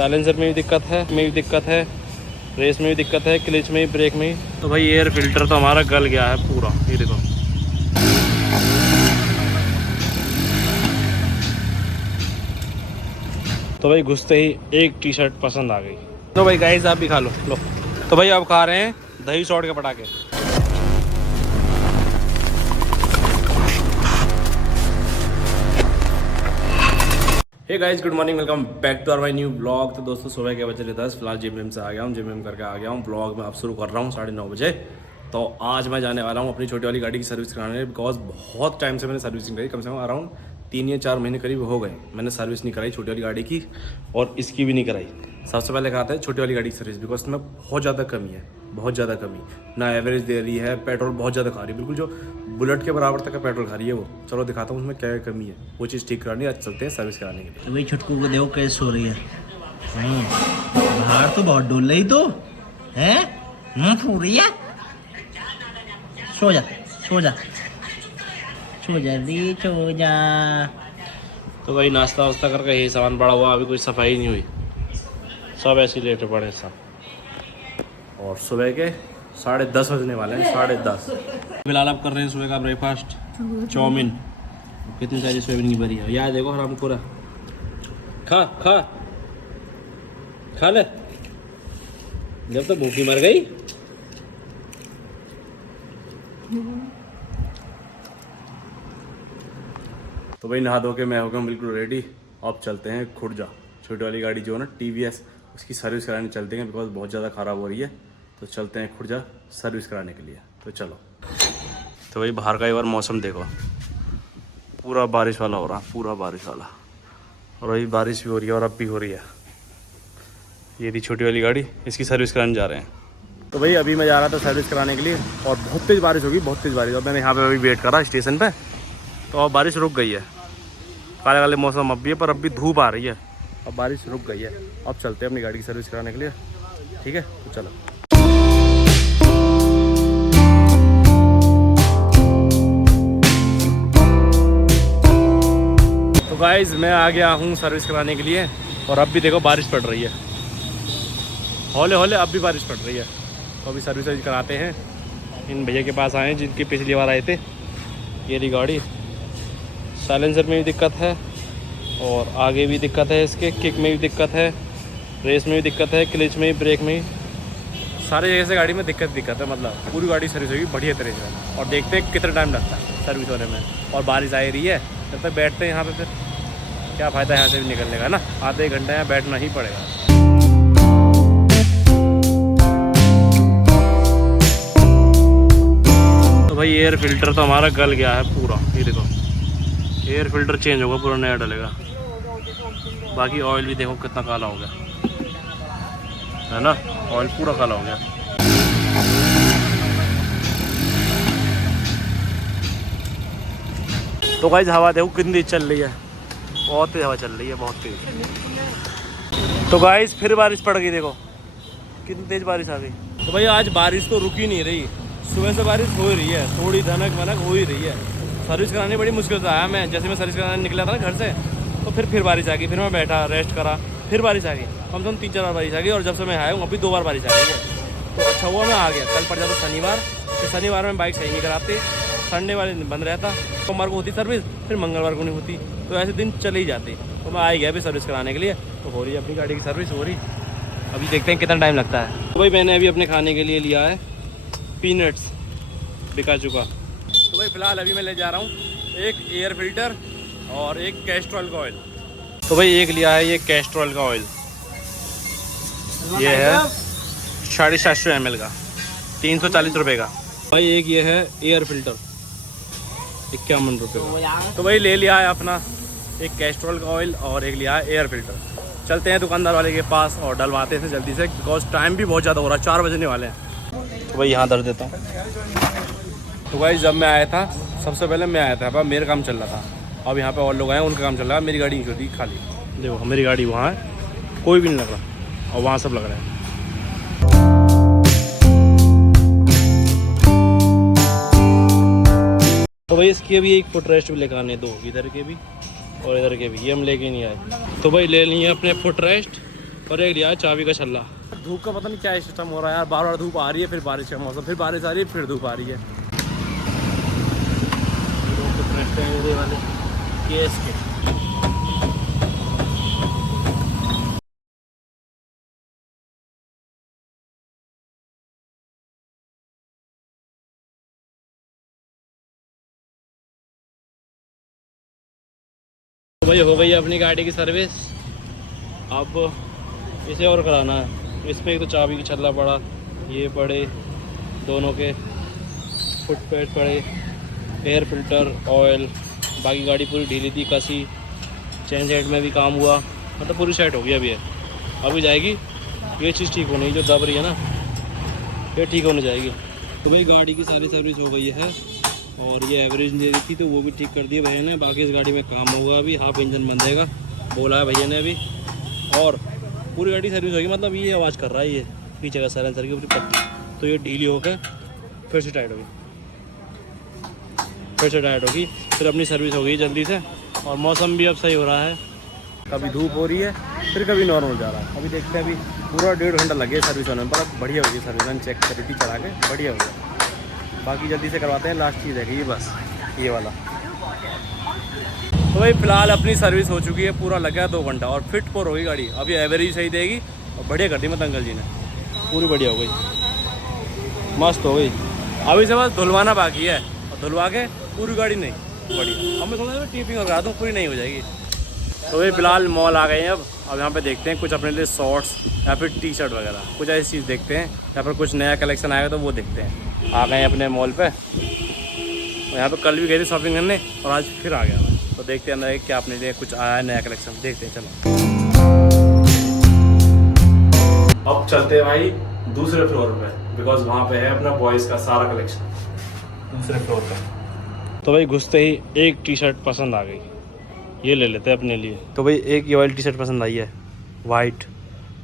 Silencer में भी दिक्कत है, रेस में भी दिक्कत है, क्लच में भी, ब्रेक में भी। तो भाई एयर फिल्टर तो हमारा गल गया है पूरा, ये देखो। तो भाई घुसते ही एक टी शर्ट पसंद आ गई। तो भाई गाइस आप भी खा लो। तो भाई अब खा रहे हैं दही सौट के पटाखे। Hey guys good morning, welcome back to our my new blog. तो दोस्तों सुबह के बजे 10 फिलहाल जिम से आ गया हूँ, जिम करके आ गया हूँ। ब्लॉग में अब शुरू कर रहा हूँ 9:30 बजे। तो आज मैं जाने वाला हूँ अपनी छोटी वाली गाड़ी की सर्विस कराने, बिकॉज बहुत टाइम से मैंने सर्विसिंग करी, कम से कम अराउंड 3 या 4 महीने करीब हो गए मैंने सर्विस नहीं कराई छोटी वाली गाड़ी की, और इसकी भी नहीं कराई। सबसे पहले कहा था छोटी वाली गाड़ी की सर्विस, बिकॉज इसमें बहुत ज़्यादा कमी है, बहुत ज़्यादा कमी। ना एवरेज दे रही है, पेट्रोल बहुत ज़्यादा खा रही है, बिल्कुल जो बुलेट के बराबर तक का पेट्रोल खा रही है वो। चलो दिखाता हूँ उसमें क्या कमी है, वो चीज़ ठीक करानी है। आज चलते हैं सर्विस कराने के लिए। तो भाई छुटकू को देखो कैसे सो रही है। बाहर तो बहुत डोल रही तो है, सो रही है। सो जा सो जा सो जा दी सो जा। तो भाई नाश्ता वास्ता करके यही सामान पड़ा हुआ, अभी कोई सफाई नहीं हुई, सब ऐसे लेटे पड़े सब। और सुबह के 10:30 बजने वाले हैं, 10:30। फिलहाल आप कर रहे हैं सुबह का ब्रेकफास्ट, चाउमीन। कितनी सारी सोयाबीन की भरी है, यार देखो हराम पूरा। खा खा खा ले, जब तक भूखी मर गई। तो भाई नहा धो के मैं हो गया बिल्कुल रेडी। अब चलते हैं खुर्जा, छोटी वाली गाड़ी जो है ना TVS, उसकी सर्विस कराने चलते हैं, बिकॉज बहुत ज़्यादा ख़राब हो रही है। तो चलते हैं खुर्जा सर्विस कराने के लिए, तो चलो। तो भाई बाहर का एक बार मौसम देखो, पूरा बारिश वाला हो रहा, पूरा बारिश वाला। और अभी बारिश भी हो रही है और अब भी हो रही है। ये थी छोटी वाली गाड़ी, इसकी सर्विस कराने जा रहे हैं। तो भाई अभी मैं जा रहा था सर्विस कराने के लिए, और बहुत तेज़ बारिश होगी, बहुत तेज़ बारिश। और मैंने यहाँ पे अभी वेट करा स्टेशन पे, तो अब बारिश रुक गई है। काले काले मौसम अब भी है, पर अब भी धूप आ रही है, अब बारिश रुक गई है। अब चलते हैं अपनी गाड़ी की सर्विस कराने के लिए, ठीक है, तो चलो। तो गाइज मैं आ गया हूँ सर्विस कराने के लिए, और अब भी देखो बारिश पड़ रही है, हौले हौले अब भी बारिश पड़ रही है। तो अभी सर्विस कराते हैं, इन भैया के पास आए हैं जिनकी पिछली बार आए थे। ये रही गाड़ी, साइलेंसर में भी दिक्कत है, और आगे भी दिक्कत है, इसके किक में भी दिक्कत है, रेस में भी दिक्कत है, क्लच में भी, ब्रेक में भी, सारे जगह से गाड़ी में दिक्कत है। मतलब पूरी गाड़ी सर्विस होगी बढ़िया तरह से, और देखते हैं कितना टाइम लगता है सर्विस होने में। और बारिश आ रही है, जब तक बैठते हैं यहाँ पे फिर क्या फ़ायदा यहाँ से भी निकलने का ना, आधे घंटे यहाँ बैठना ही पड़ेगा। तो भाई एयर फिल्टर तो हमारा गल गया है पूरा, ये देखो एयर फिल्टर चेंज होगा, पूरा नया डलेगा। बाकी ऑयल भी देखो कितना काला हो गया है ना, ऑयल पूरा काला हो गया। तो गाइस हवा देखो कितनी तेज चल रही है, बहुत तेज हवा चल रही है, बहुत तेज। तो गाइस फिर बारिश पड़ गई, देखो कितनी तेज बारिश आ गई। तो भाई आज बारिश तो रुक ही नहीं रही, सुबह से बारिश हो ही रही है, थोड़ी धनक वनक हो ही रही है। सर्विस करानी बड़ी मुश्किल से आया मैं, जैसे मैं सर्विस कराने निकला था ना घर से, तो फिर बारिश आ गई, फिर मैं बैठा रेस्ट करा, फिर बारिश आ गई, कम से कम 3-4 बार बारिश आ गई। और जब से मैं आया हूँ अभी 2 बार बारिश आ गई है। तो अच्छा हुआ मैं आ गया, कल पड़ जाता शनिवार, फिर शनिवार में बाइक सही नहीं कराते, संडे वाले दिन बंद रहता, सोमवार को होती सर्विस, फिर मंगलवार को नहीं होती, तो ऐसे दिन चले ही जाते। तो मैं आ गया अभी सर्विस कराने के लिए, तो हो रही है अपनी गाड़ी की सर्विस हो रही। अभी देखते हैं कितना टाइम लगता है। तो भाई मैंने अभी अपने खाने के लिए लिया है पीनट्स बिका चुका। तो भाई फिलहाल अभी मैं ले जा रहा हूँ एक एयर फिल्टर और एक कैस्ट्रॉल का ऑयल। तो भाई एक लिया है ये कैस्ट्रॉल का ऑयल, ये है 750 ml का, 340 रुपये का। भाई एक ये है एयर फिल्टर, 51 रुपये का। तो भाई ले लिया है अपना एक कैस्ट्रॉल का ऑयल और एक लिया है एयर फिल्टर। चलते हैं दुकानदार वाले के पास और डलवाते हैं जल्दी से, बिकॉज टाइम भी बहुत ज़्यादा हो रहा है, 4 बजने वाले हैं। तो भाई यहाँ दर देता हूँ। तो भाई जब मैं आया था, सबसे पहले मैं आया था, अब मेरा काम चल रहा था। अब यहाँ पे और लोग आए, उनका काम चल रहा है, मेरी गाड़ी नहीं होती खाली। देखो मेरी गाड़ी वहाँ है, कोई भी नहीं लग रहा, और वहाँ सब लग रहे हैं। तो भाई इसकी अभी एक फुट रेस्ट भी लेकर आने दो, इधर के भी और इधर के भी, ये हम लेके नहीं आए। तो भाई ले लिए अपने फुट रेस्ट और एक लिया चाबी का छल्ला। धूप का पता नहीं क्या सिस्टम हो रहा है यार, बार बार धूप आ रही है, फिर बारिश का मौसम, फिर बारिश आ रही है, फिर धूप आ रही है। वाले केस के तो भाई हो गई है अपनी गाड़ी की सर्विस। अब इसे और कराना है। इस पर एक तो चाबी की छल्ला पड़ा, ये पड़े दोनों के फुट पैड पड़े, एयर फिल्टर, ऑयल, बाकी गाड़ी पूरी ढीली थी, कसी, चेन सेट में भी काम हुआ, मतलब पूरी सेट हो गई अभी है। अभी जाएगी ये चीज़ ठीक होनी, जो दब रही है ना ये ठीक होने जाएगी। तो भाई गाड़ी की सारी सर्विस हो गई है और ये एवरेज दे रही थी तो वो भी ठीक कर दिया भैया ने। बाकी इस गाड़ी में काम होगा, अभी हाफ इंजन बंधेगा बोला है भैया ने अभी, और पूरी गाड़ी सर्विस होगी। मतलब ये आवाज़ कर रहा है ये पीछे का साइलेंसर की पूरी पत्ती, तो ये ढीली होकर फिर से टाइट होगी, फिर से टाइट होगी, फिर अपनी सर्विस हो गई जल्दी से। और मौसम भी अब सही हो रहा है, कभी धूप हो रही है फिर कभी नॉर्मल जा रहा है। अभी देखते हैं, अभी पूरा 1.5 घंटा लगे सर्विस होने में, पर अब बढ़िया होगी सर्विस। मैंने चेक करी थी चला के, बढ़िया हो गया। बाकी जल्दी से करवाते हैं, लास्ट चीज़ है ये बस ये वाला। तो भाई फिलहाल अपनी सर्विस हो चुकी है, पूरा लगा 2 घंटा और फिट पर हो गई गाड़ी। अभी एवरेज सही देगी और बढ़िया कर दी मत अंकल जी ने, पूरी बढ़िया हो गई, मस्त हो गई। अभी से बस धुलवाना बाकी है और धुलवा के पूरी गाड़ी नहीं बढ़िया। अब मैं सोचा टीपिंग करा दूँ, पूरी नहीं हो जाएगी। तो भाई फिलहाल मॉल आ गए हैं। अब यहाँ पे देखते हैं कुछ अपने लिए शॉर्ट्स या फिर टी शर्ट वगैरह कुछ ऐसी चीज़ देखते हैं, या फिर कुछ नया कलेक्शन आएगा तो वो देखते हैं। आ गए हैं अपने मॉल पे, यहाँ पे कल भी गए थे शॉपिंग करने और आज फिर आ गया मैं। तो देखते हैं अंदर क्या अपने लिए कुछ आया है नया कलेक्शन, देखते हैं चलो। अब चलते हैं भाई दूसरे फ्लोर पे, बिकॉज वहाँ पे है अपना बॉयज़ का सारा कलेक्शन दूसरे फ्लोर पे। तो भाई घुसते ही एक टी शर्ट पसंद आ गई, ये ले लेते हैं अपने लिए। तो भाई एक ये वाली टी शर्ट पसंद आई है वाइट,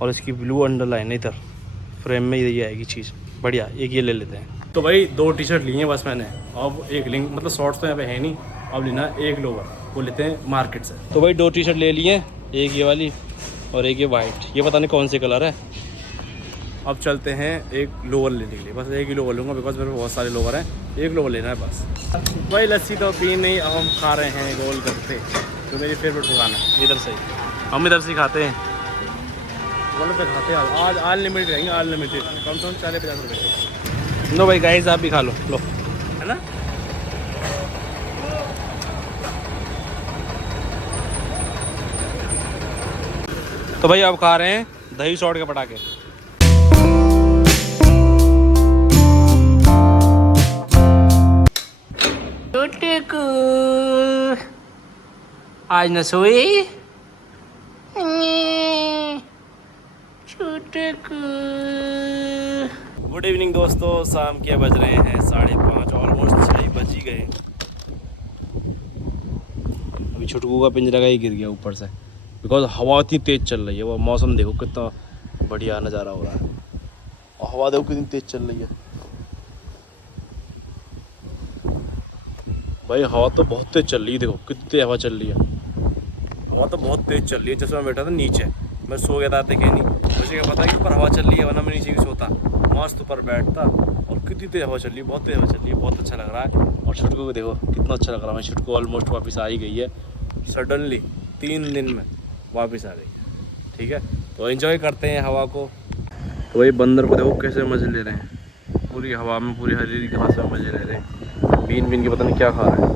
और इसकी ब्लू अंडरलाइन इधर फ्रेम में ही आएगी चीज़, बढ़िया, एक ये ले लेते हैं। तो भाई 2 टी शर्ट लिए हैं बस मैंने, अब एक लिंक मतलब शॉर्ट्स तो यहाँ पे है नहीं, अब लेना एक लोवर, वो लेते हैं मार्केट से। तो भाई 2 टी शर्ट ले लिए, एक ये वाली और एक ये वाइट, ये पता नहीं कौन से कलर है। अब चलते हैं एक लोवर लेने के लिए, बस एक ही लोवर लूँगा बिकॉज मेरे बहुत सारे लोवर हैं, एक लोवर लेना है बस। भाई लस्सी तो पी नहीं, अब हम खा रहे हैं गोल गप्पे, तो मेरी फेवरेट दुकान है इधर से ही, हम इधर से ही खाते हैं, गोल पे खाते हैं। आज अनलिमिटेड रहेंगे, अनलिमिटेड, कम से कम 40-50 रुपये। लो भाई गाइस आप भी खा लो है ना। तो भाई अब खा रहे हैं दही शॉट के पटाखे। आज न सोई गुड इवनिंग दोस्तों, शाम के बज रहे हैं 5:30, ऑलमोस्ट 6 बज ही गए। अभी छुटकू का पिंजरा का ही गिर गया ऊपर से, बिकॉज हवा इतनी तेज़ चल रही है। वो मौसम देखो कितना बढ़िया नज़ारा हो रहा है, और हवा देखो कितनी तेज़ चल रही है भाई। हवा तो बहुत तेज़ चल रही है, देखो कितनी हवा चल रही है, हवा तो बहुत तेज़ चल रही है। जैसे मैं बैठा था नीचे, मैं सो गया था देखे नहीं, मुझे क्या पता कि ऊपर हवा चल रही है, वरना मैं नीचे भी सोता, मस्त ऊपर बैठता। और कितनी तेज़ हवा चल रही है, बहुत तेज़ हवा चल रही है, बहुत अच्छा लग रहा है। और छुटकू को देखो कितना अच्छा लग रहा है। छुटकू ऑलमोस्ट वापस आ ही गई है, सडनली 3 दिन में वापस आ गई। ठीक है, तो एंजॉय करते हैं हवा को। तो वही बंदर को देखो कैसे मज़े ले रहे हैं, पूरी हवा में, पूरी हरी घास में मज़े ले रहे हैं, बीन बीन के पता नहीं क्या खा रहे हैं।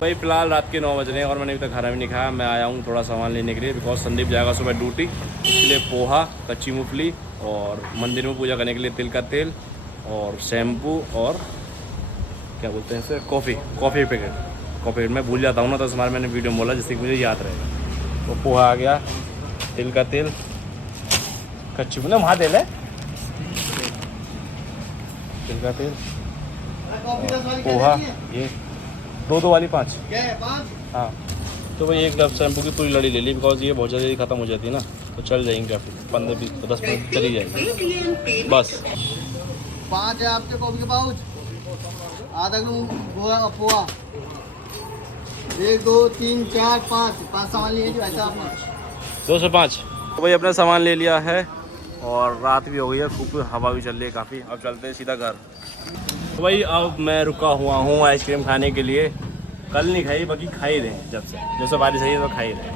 भाई फिलहाल रात के 9 बज रहे हैं और मैंने अभी तक खाना भी नहीं खाया। मैं आया हूँ थोड़ा सामान लेने के लिए, बिकॉज संदीप जाएगा सुबह ड्यूटी, इसके लिए पोहा, कच्ची मूंगफली और मंदिर में पूजा करने के लिए तिल का तेल और शैम्पू और क्या बोलते हैं इसे, कॉफ़ी पैकेट मैं भूल जाता हूँ ना, तो हमारे मैंने वीडियो में बोला जिससे कि मुझे याद रहेगा। तो पोहा आ गया, तिल का तेल, कच्ची मूंगफली वहाँ तेल है, तिल का तेल, पोहा, ये 2 वाली 5। हाँ, तो भाई एक शैम्पू की पूरी लड़ी ले ली, बिकॉज ये बहुत जल्दी ख़त्म हो जाती है ना, तो चल जाएंगे काफ़ी, 15-20-10 मिनट चली जाएगी बस। 5 है आपके कॉफी के पाउच, आधा किलो पोहा, 1 2 3 4 5 सामान लिए जो ऐसा आपने 205। तो भाई अपना सामान ले लिया है और रात भी हो गई है, खूब हवा भी चल रही है काफ़ी। अब चलते हैं सीधा घर। तो भाई अब मैं रुका हुआ हूँ आइसक्रीम खाने के लिए। कल नहीं खाई, बाकी खा ही रहे जब से बारिश आई है तो खा ही रहे।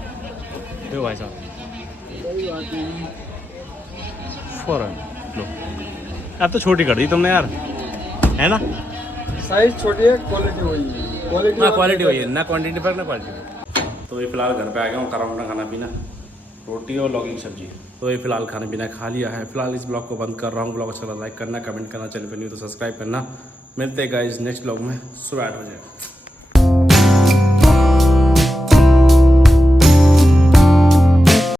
देखो भाई साहब फ़ौरन लो। अब तो छोटी कर दी तुमने यार, है ना? साइज छोटी है, क्वालिटी वही है। हाँ क्वालिटी वही है, ना क्वांटिटी पर ना क्वालिटी। तो ये फिलहाल घर पे आ गया हूँ, कर अपना खाना पीना, रोटी और लौकी की सब्जी। तो ये फिलहाल खाना पीना खा लिया है। फिलहाल इस ब्लॉग को बंद कर रहा हूँ। ब्लॉग अच्छा लगा लाइक करना, कमेंट करना, चैनल पर नहीं तो सब्सक्राइब करना। मिलते हैं गाइस नेक्स्ट ब्लॉग में। सुबह 8 बजे।